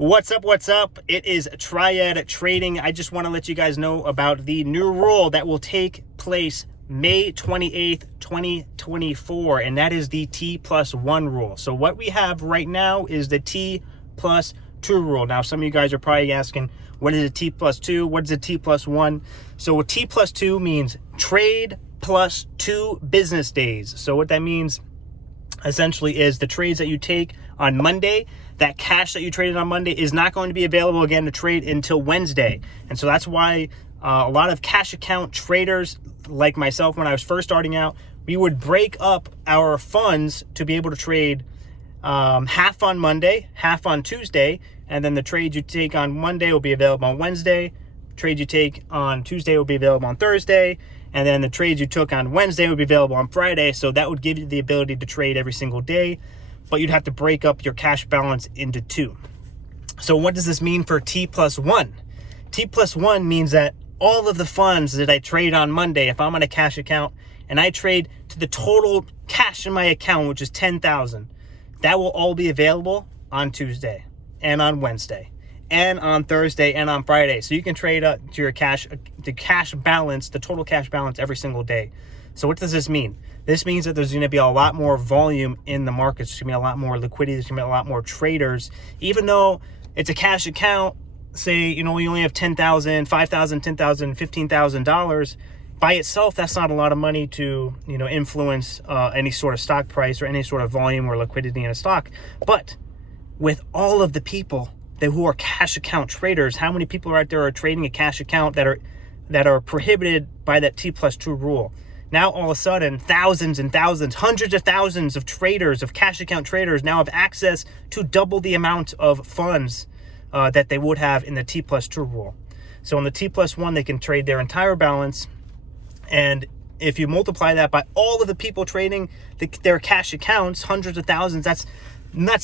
What's up? What's up? It is Triad Trading. I just want to let you guys know about the new rule that will take place May 28th, 2024, and that is the T+1 rule. So what we have right now is the T+2 rule. Now, some of you guys are probably asking, what is a T+2? What is a T+1? So a T+2 means trade plus 2 business days. So what that means essentially is the trades that you take on Monday, that cash that you traded on Monday is not going to be available again to trade until Wednesday. And so that's why a lot of cash account traders like myself, when I was first starting out, we would break up our funds to be able to trade half on Monday, half on Tuesday, and then the trades you take on Monday will be available on Wednesday. Trades you take on Tuesday will be available on Thursday, and then the trades you took on Wednesday would be available on Friday. So that would give you the ability to trade every single day, but you'd have to break up your cash balance into 2. So what does this mean for T+1? T+1 means that all of the funds that I trade on Monday, if I'm on a cash account and I trade to the total cash in my account, which is $10,000, that will all be available on Tuesday and on Wednesday and on Thursday and on Friday. So you can trade up to your cash, the cash balance, the total cash balance every single day. So what does this mean? This means that there's going to be a lot more volume in the markets. There's going to be a lot more liquidity. There's going to be a lot more traders. Even though it's a cash account, say, you only have $10,000, $5,000, $10,000, $15,000 by itself, that's not a lot of money to, influence any sort of stock price or any sort of volume or liquidity in a stock. But with all of the people who are cash account traders, how many people out there are trading a cash account that are prohibited by that T+2 rule? Now, all of a sudden, thousands and thousands, hundreds of thousands of traders, of cash account traders now have access to double the amount of funds that they would have in the T+2 rule. So in the T+1, they can trade their entire balance. And if you multiply that by all of the people trading their cash accounts, hundreds of thousands, that's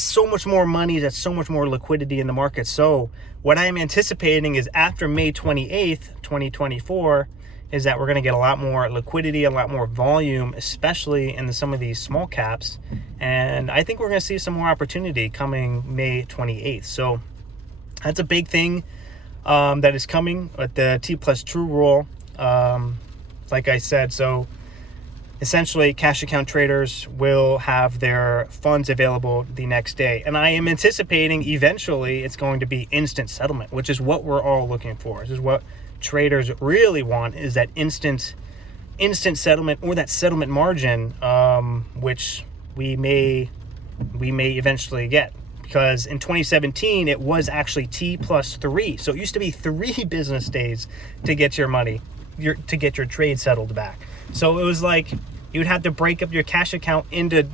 so much more money. That's so much more liquidity in the market. So what I'm anticipating is after May 28th, 2024, is that we're going to get a lot more liquidity, a lot more volume, especially in some of these small caps. And I think we're going to see some more opportunity coming May 28th. So that's a big thing that is coming with the T+2 rule. Like I said, so essentially cash account traders will have their funds available the next day. And I am anticipating eventually it's going to be instant settlement, which is what we're all looking for. This is what traders really want, is that instant settlement, or that settlement margin, which we may eventually get. Because in 2017, it was actually T+3. So it used to be 3 business days to get your money, to get your trade settled back. So it was like you would have to break up your cash account into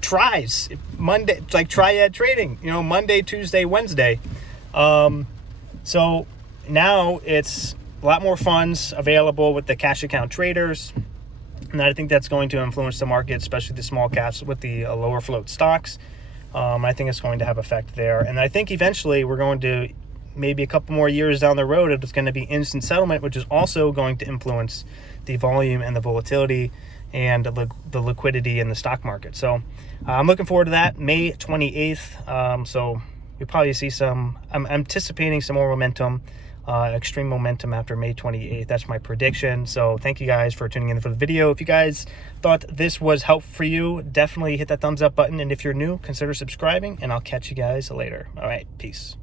tries. Monday, like Triad trading, Monday, Tuesday, Wednesday. So now it's a lot more funds available with the cash account traders. And I think that's going to influence the market, especially the small caps with the lower float stocks. I think it's going to have effect there. And I think eventually we're going to, maybe a couple more years down the road, it's going to be instant settlement, which is also going to influence the volume and the volatility and the liquidity in the stock market. So I'm looking forward to that, May 28th. So you'll probably see I'm anticipating some more momentum, extreme momentum after May 28th. That's my prediction. So thank you guys for tuning in for the video. If you guys thought this was helpful for you, definitely hit that thumbs up button. And if you're new, consider subscribing, and I'll catch you guys later. All right, peace.